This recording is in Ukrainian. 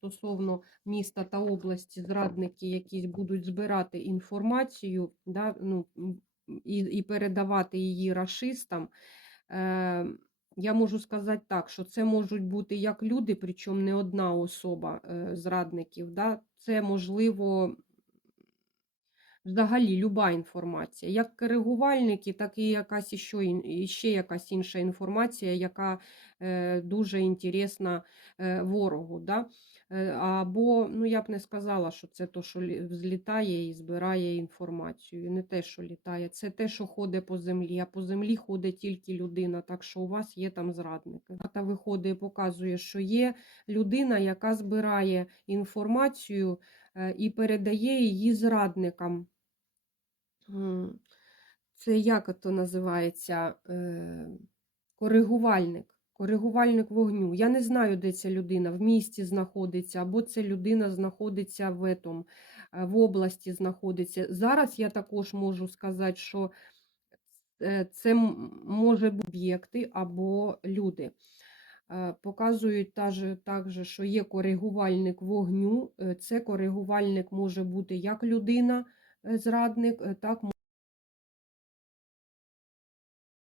стосовно міста та області зрадники якісь будуть збирати інформацію, да, ну, і, і передавати її рашистам. Е, я можу сказати так, що це можуть бути як люди, причому не одна особа е, зрадників. Да? Це можливо взагалі люба інформація, як коригувальники, так і якась ще якась інша інформація, яка е, дуже інтересна е, ворогу. Да? Е, Або, ну я б не сказала, що це то, що лі- взлітає і збирає інформацію. Не те, що літає, це те, що ходить по землі. А по землі ходить тільки людина, так що у вас є там зрадники. Та виходить і показує, що є людина, яка збирає інформацію і передає її зрадникам. Це як то називається? Е, Коригувальник. Коригувальник вогню. Я не знаю, де ця людина в місті знаходиться, або ця людина знаходиться в, етом, е, в області знаходиться. Зараз я також можу сказати, що е, це може бути об'єкти або люди. Показують також, що є коригувальник вогню. Це коригувальник може бути як людина, зрадник, е, так